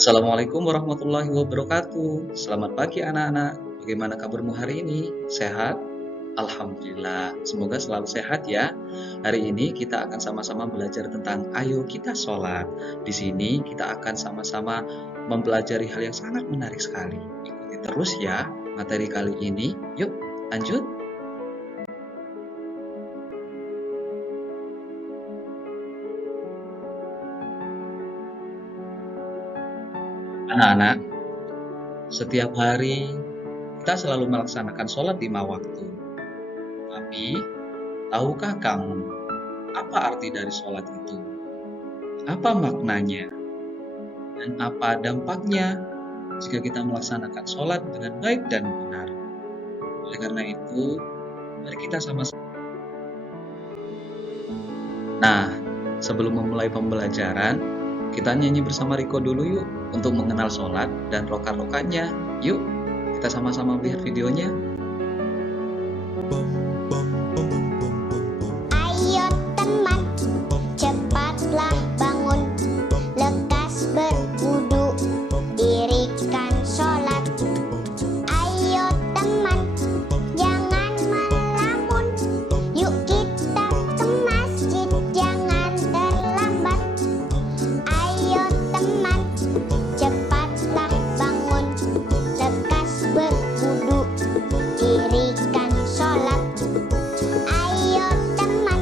Assalamualaikum warahmatullahi wabarakatuh. Selamat pagi anak-anak. Bagaimana kabarmu hari ini? Sehat? Alhamdulillah. Semoga selalu sehat ya. Hari ini kita akan sama-sama belajar tentang ayo kita sholat. Di sini kita akan sama-sama mempelajari hal yang sangat menarik sekali. Ikuti terus ya materi kali ini. Yuk, lanjut. Anak-anak, setiap hari kita selalu melaksanakan sholat 5 waktu. Tapi, tahukah kamu apa arti dari sholat itu? Apa maknanya? Dan apa dampaknya jika kita melaksanakan sholat dengan baik dan benar? Oleh karena itu, mari kita sama-sama. Nah, sebelum memulai pembelajaran, kita nyanyi bersama Riko dulu yuk untuk mengenal sholat dan rokat-rokatnya. Yuk, kita sama-sama lihat videonya. Ayo teman, cepatlah bangun, lekas berwudu, dirikan sholat. Ayo teman, jangan melamun, yuk kita ke masjid, jangan terlambat. Ayo teman, cepatlah bangun, lekas berwudu, dirikan sholat. Ayo teman,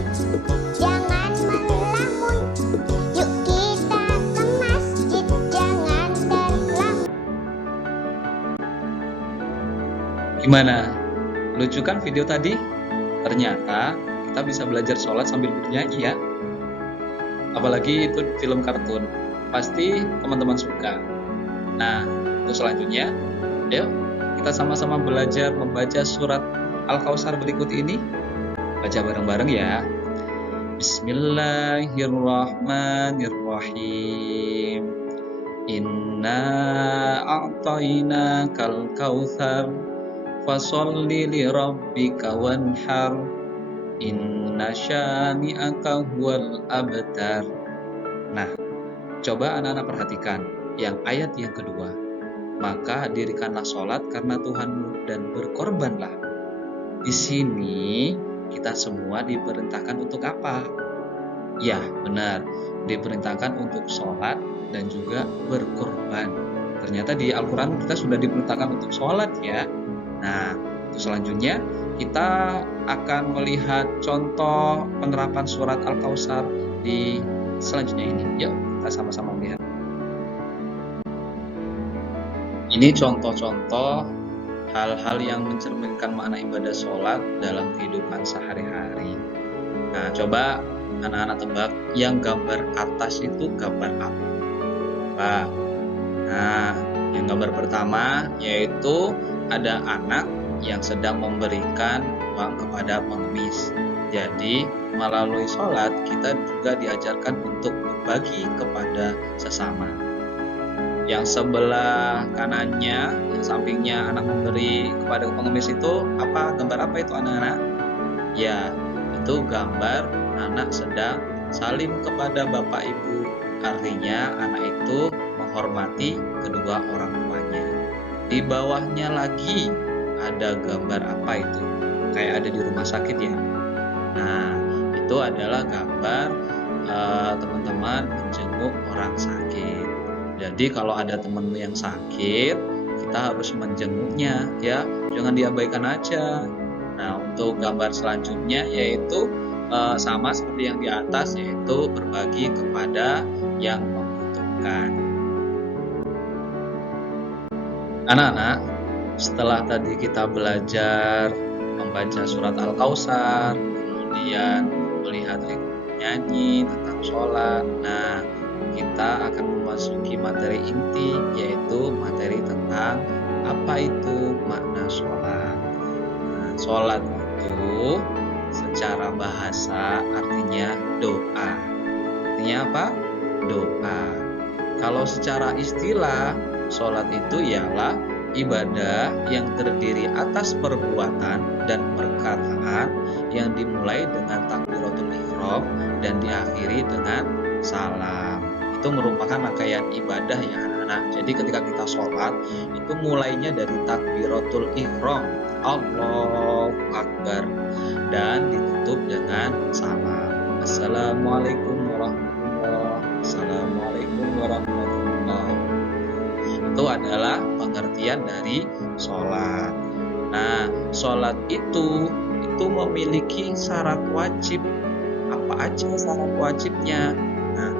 jangan melamun, yuk kita ke masjid, jangan terlambat. Gimana? Lucu kan video tadi? Ternyata kita bisa belajar sholat sambil bernyanyi ya. Apalagi itu film kartun. Pasti teman-teman suka. Nah, untuk selanjutnya, yuk kita sama-sama belajar membaca surat Al-Kautsar berikut ini. Baca bareng-bareng ya. Bismillahirrahmanirrahim. Inna a'tainakal kautsar fasholli lirabbika wanhar. Inna syani'aka huwal abtar. Nah, coba anak-anak perhatikan yang ayat yang kedua. Maka dirikanlah sholat karena Tuhanmu dan berkorbanlah. Di sini kita semua diperintahkan untuk apa? Ya, benar. Diperintahkan untuk sholat dan juga berkorban. Ternyata di Al-Quran kita sudah diperintahkan untuk sholat ya. Nah, untuk selanjutnya kita akan melihat contoh penerapan surat Al-Kautsar di selanjutnya ini. Yuk, kita sama-sama melihat. Ini contoh-contoh hal-hal yang mencerminkan makna ibadah sholat dalam kehidupan sehari-hari. Nah, coba anak-anak tebak yang gambar atas itu gambar apa? Nah, yang gambar pertama yaitu ada anak yang sedang memberikan uang kepada pengemis. Jadi, melalui sholat kita juga diajarkan untuk berbagi kepada sesama. Yang sebelah kanannya, yang sampingnya anak memberi kepada pengemis itu apa? Gambar apa itu anak-anak? Ya, itu gambar anak sedang salim kepada bapak ibu. Artinya anak itu menghormati kedua orang tuanya. Di bawahnya lagi ada gambar apa itu? Kayak ada di rumah sakit ya. Nah, itu adalah gambar teman-teman menjenguk orang sakit. Jadi kalau ada teman yang sakit, kita harus menjenguknya ya, jangan diabaikan aja. Nah, untuk gambar selanjutnya yaitu sama seperti yang di atas, yaitu berbagi kepada yang membutuhkan. Anak-anak, setelah tadi kita belajar membaca surat Al-Kautsar, kemudian melihat nyanyi tentang sholat, nah kita akan memasuki materi inti, yaitu materi tentang apa itu makna sholat. Nah, sholat itu secara bahasa artinya doa. Artinya apa? Doa. Kalau secara istilah, sholat itu ialah ibadah yang terdiri atas perbuatan dan perkataan yang dimulai dengan takbiratul ihram dan diakhiri dengan salam. itu merupakan rangkaian ibadah ya anak-anak. Jadi ketika kita sholat itu mulainya dari takbiratul ihram, Allahu Akbar, dan ditutup dengan salam. Assalamualaikum warahmatullahi wabarakatuh. Assalamualaikum warahmatullahi wabarakatuh. Itu adalah pengertian dari sholat. Nah, sholat itu memiliki syarat wajib. Apa aja syarat wajibnya? Nah,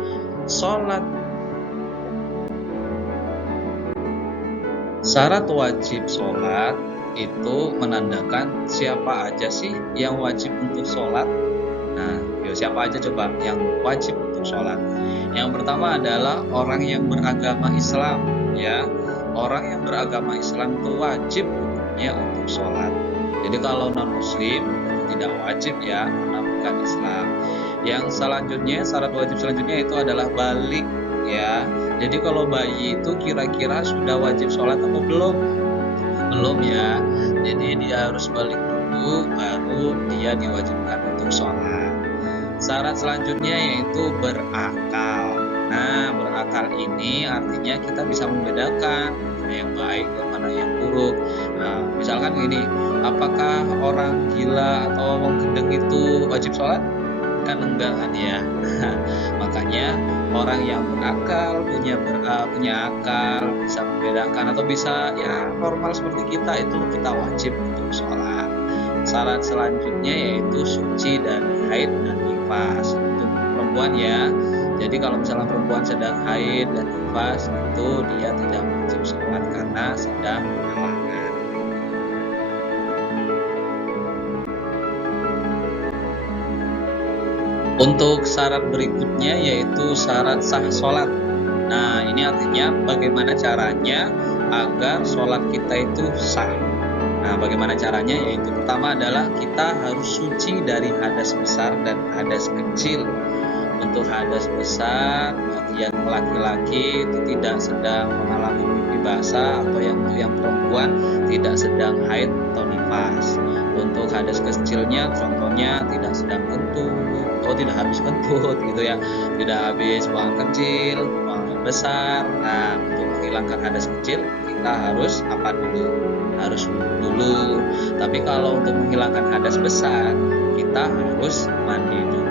syarat wajib sholat itu menandakan siapa aja sih yang wajib untuk sholat. Nah, siapa aja coba yang wajib untuk sholat? Yang pertama adalah orang yang beragama Islam, ya. Orang yang beragama Islam itu wajib hukumnya untuk sholat. Jadi kalau non-muslim tidak wajib ya, karena bukan Islam. Yang selanjutnya, syarat wajib selanjutnya itu adalah balik, ya. Jadi kalau bayi itu kira-kira sudah wajib sholat atau belum? Belum ya. Jadi dia harus balik dulu, baru dia diwajibkan untuk sholat. Syarat selanjutnya yaitu berakal. Nah, berakal ini artinya kita bisa membedakan mana yang baik dan mana yang buruk. Nah, misalkan gini, apakah orang gila atau orang gendeng itu wajib sholat? Kan enggak kan ya. Makanya orang yang berakal, punya akal, bisa membedakan atau bisa ya normal seperti kita itu kita wajib untuk sholat. Syarat selanjutnya yaitu suci dari haid dan nifas untuk perempuan ya. Jadi kalau misalnya perempuan sedang haid dan nifas itu dia tidak wajib sholat karena sedang halangan. Untuk syarat berikutnya yaitu syarat sah sholat. Nah, ini artinya bagaimana caranya agar sholat kita itu sah. Nah, bagaimana caranya? Yaitu pertama adalah kita harus suci dari hadas besar dan hadas kecil. Untuk hadas besar, bagi yang laki-laki itu tidak sedang mengalami mimpi basah, atau yang perempuan tidak sedang haid atau nifas. Untuk hadas kecilnya, contohnya tidak sedang kentut, tidak habis kentut gitu ya, tidak habis buang kecil, buang besar. Nah, untuk menghilangkan hadas kecil kita harus apa dulu? Harus dulu. Tapi kalau untuk menghilangkan hadas besar kita harus mandi dulu.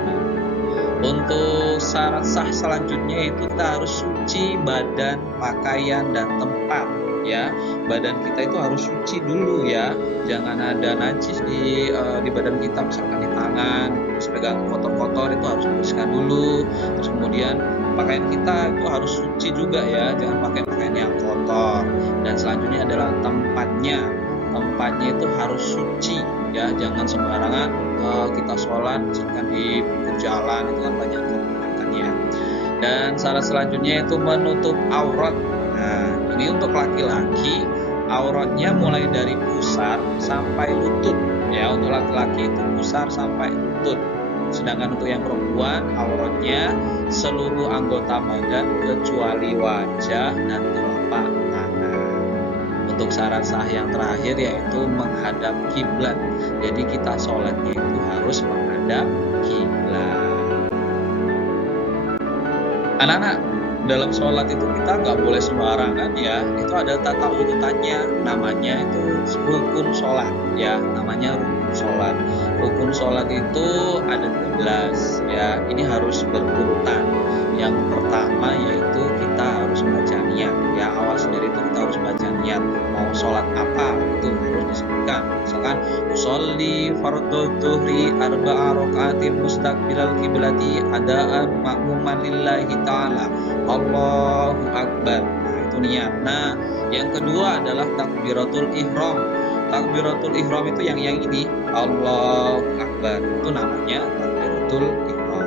Untuk syarat sah selanjutnya itu kita harus suci badan, pakaian, dan tempat ya. Badan kita itu harus suci dulu ya. Jangan ada najis di badan kita, misalkan di tangan, terus pegang kotor-kotor itu harus bersihkan dulu. Terus kemudian pakaian kita itu harus suci juga ya, jangan pakai pakaian yang kotor. Dan selanjutnya adalah tempatnya. Tempatnya itu harus suci ya, jangan sembarangan kita sholat misalkan di pinggir jalan, itu kan banyak kerumunan ya. Dan syarat selanjutnya itu menutup aurat. Nah, ini untuk laki-laki auratnya mulai dari pusar sampai lutut ya. Untuk laki-laki itu pusar sampai lutut. Sedangkan untuk yang perempuan auratnya seluruh anggota badan kecuali wajah dan telapak tangan. Untuk syarat sah yang terakhir yaitu menghadap kiblat. Jadi kita sholatnya itu harus menghadap kiblat. Anak-anak, dalam sholat itu kita nggak boleh sembarangan ya. Itu ada tata urutannya, namanya itu rukun sholat ya. Namanya rukun sholat. Rukun sholat itu ada 13 ya. Ini harus berurutan. Yang pertama yaitu kita harus baca niat ya. Awal sendiri itu kita harus baca niat. Mau sholat apa itu harus disebutkan. Misalkan usolli fardhu dhuhri arba'a raka'atin mustaqbilal qiblati adaan ma'muman lillahi ta'ala. Allahu Akbar. Nah, itu niat. Nah, yang kedua adalah takbiratul ihram. Takbiratul ihram itu yang ini, Allahu Akbar. Itu namanya takbiratul ihram.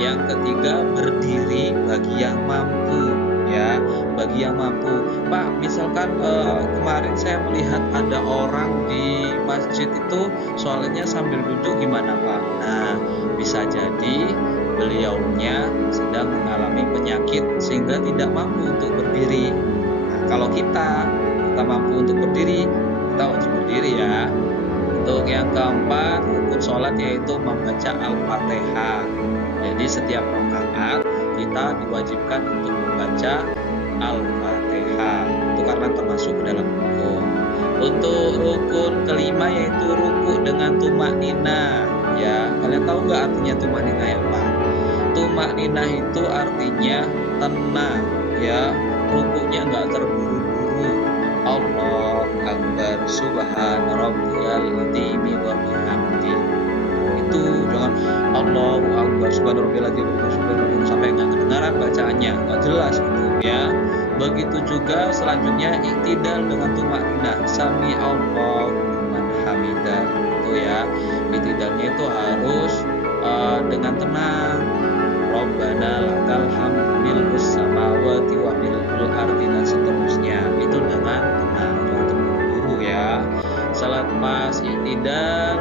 Yang ketiga berdiri bagi yang mampu ya, bagi yang mampu. Pak, misalkan kemarin saya melihat ada orang di masjid itu sholatnya sambil duduk, gimana Pak? Nah, bisa jadi beliaunya sedang mengalami penyakit sehingga tidak mampu untuk berdiri. Nah, kalau kita mampu untuk berdiri, kita wajib berdiri ya. Untuk yang keempat, rukun sholat yaitu membaca Al-Fatihah. Jadi setiap rakaat kita diwajibkan untuk membaca Al-Fatihah. Itu karena termasuk dalam rukun. Untuk rukun kelima yaitu ruku dengan tumak nina. Ya, kalian tahu nggak artinya tumak nina ya Pak? Tumak nina itu artinya tenang, ya. Rukunya nggak terburu-buru. Allahu Akbar, Subhana Rabbiyal Azim wa bihamdi. Itu jangan Allahu Akbar, Subhana Rabbiyal Azim sampai nggak kedengaran bacaannya, nggak jelas gitu ya. Begitu juga selanjutnya iktidal dengan tumak nina, sami Allahu liman hamidah. Itu ya, iktidalnya itu harus dengan tenang. Rabbana lakal hamdu milkus samawati wa milkul ardi dan seterusnya. Itu dengan tenang, jangan terburu-buru ya. Selepas iktidal,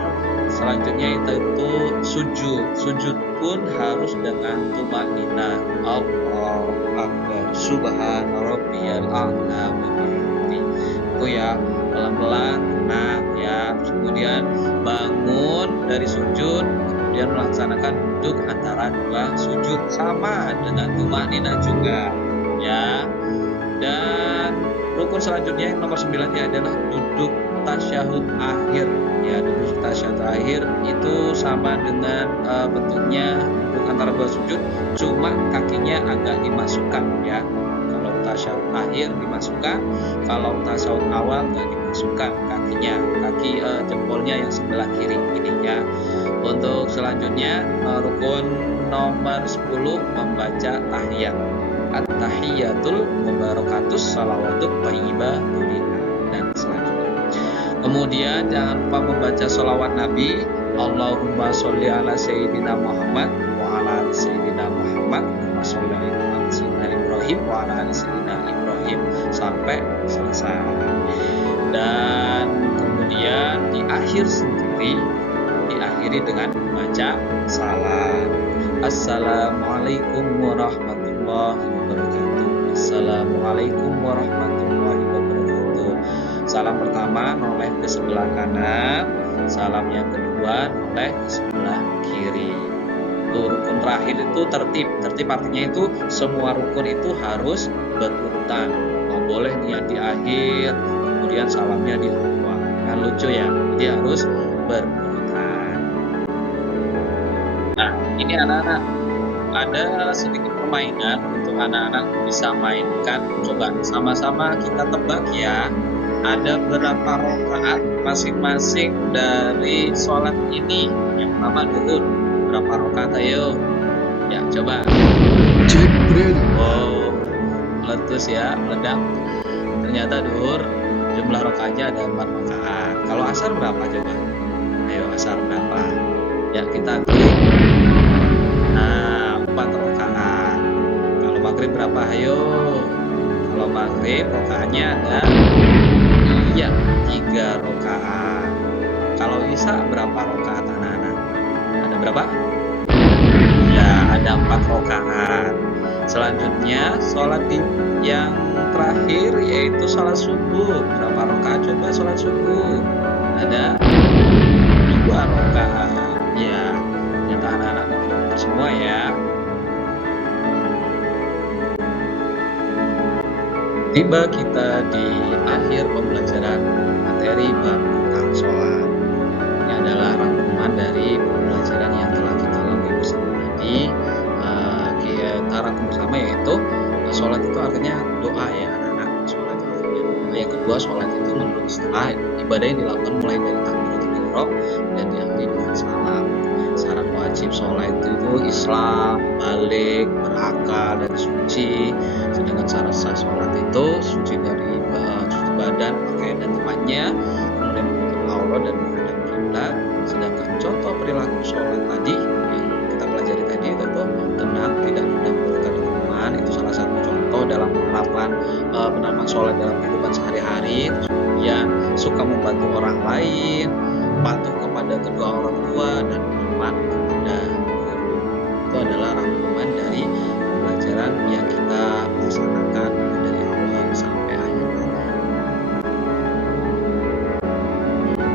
selanjutnya itu sujud. Sujud pun harus dengan tumak nina. Allahu Akbar, Subhana Rabbiyal A'la wa bihamdi. Itu ya, pelan-pelan tenang ya. Terus kemudian bangun dari sujud, kemudian melaksanakan duduk antara dua sujud sama dengan tumak nina juga ya. Dan rukun selanjutnya yang nomor 9 adalah duduk tasyahud akhir ya. Duduk tasyahud akhir itu sama dengan bentuknya duduk antara dua sujud, cuma kakinya agak dimasukkan ya. Kalau tasyahud akhir dimasukkan, kalau tasyahud awal nggak dimasukkan kakinya, kaki jempolnya yang sebelah kiri ini ya. Untuk selanjutnya rukun nomor 10 membaca tahiyat. At-tahiyatul mubarakatus salawatut thayyibah dan selanjutnya. Kemudian jangan lupa membaca sholawat Nabi. Allahumma sholli ala sayyidina Muhammad wa ala ali sayyidina Muhammad wa sholli ala sayyidina Ibrahim wa ala ali sayyidina Ibrahim sampai selesai. Dan kemudian di akhir sendiri diakhiri dengan membaca salam. Assalamualaikum warahmatullahi wabarakatuh. Assalamualaikum warahmatullahi wabarakatuh. Salam pertama noleh ke sebelah kanan, salam yang kedua noleh ke sebelah kiri. Rukun terakhir itu tertib. Tertib artinya itu semua rukun itu harus berurutan. Nggak boleh niat di akhir, kemudian salamnya di awal. Kan lucu ya. Jadi harus berurutan. Nah, ini anak-anak ada sedikit permainan untuk anak-anak bisa mainkan. Coba sama-sama kita tebak ya. Ada berapa rakaat masing-masing dari sholat ini? Yang pertama dulu, berapa rakaat ayo? Ya, coba. Jibril. Oh, meletus ya, meledak. Ternyata Duhur jumlah rakaatnya ada 4 rakaat. Kalau asar berapa coba? Ayo asar berapa? Ya, kita klik. Nah, 4 rakaat. Kalau maghrib berapa? Ayo. Kalau maghrib rakaatnya ada 3 rakaat. Kalau isya berapa rakaat anak-anak? Ada berapa? Ya, ada 4 rakaat. Selanjutnya sholat yang terakhir yaitu sholat subuh. Berapa rakaat coba sholat subuh? Ada 2 rakaat. Ya, ternyata anak-anak pintar semua ya. Tiba kita di akhir pembelajaran materi bab tentang sholat. Ini adalah rangkuman dari pembelajaran yang telah kita lalui bersama tadi. Kita rangkum bersama yaitu sholat itu artinya doa ya anak-anak. Sholat itu artinya doa. Yang kedua, sholat itu menurut istilah ibadah yang dilakukan mulai dari takbiratul ihram dan diakhiri dengan salam. Syarat wajib sholat itu Islam, balik, berakal dan suci. Sedangkan syarat sah sholat itu suci dari suci badan, pakaian dan tempatnya, kemudian menutup aurat dan menghadap kiblat. Sedangkan contoh perilaku sholat tadi yang kita pelajari tadi itu tuh tenang, tidak mudah berdekat dengan teman. Itu salah satu contoh dalam penerapan sholat dalam kehidupan sehari-hari. Terus kemudian suka membantu orang lain, patuh kepada kedua orang tua dan hormat kepada guru. Itu adalah rangkuman dari pembelajaran yang kita laksanakan dari awal sampai akhir.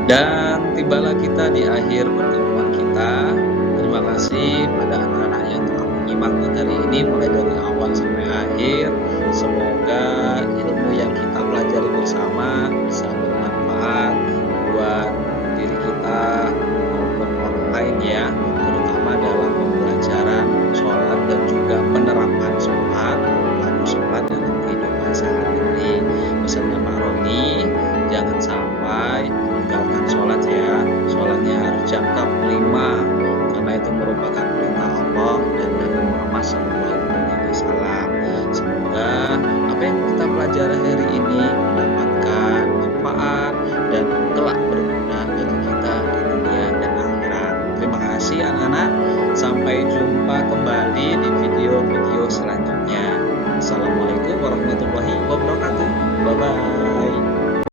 Dan tibalah kita di akhir pertemuan kita. Terima kasih pada anak-anak yang telah menyimak menyimak materi ini mulai dari awal sampai akhir. Semoga ilmu yang kita pelajari bersama bisa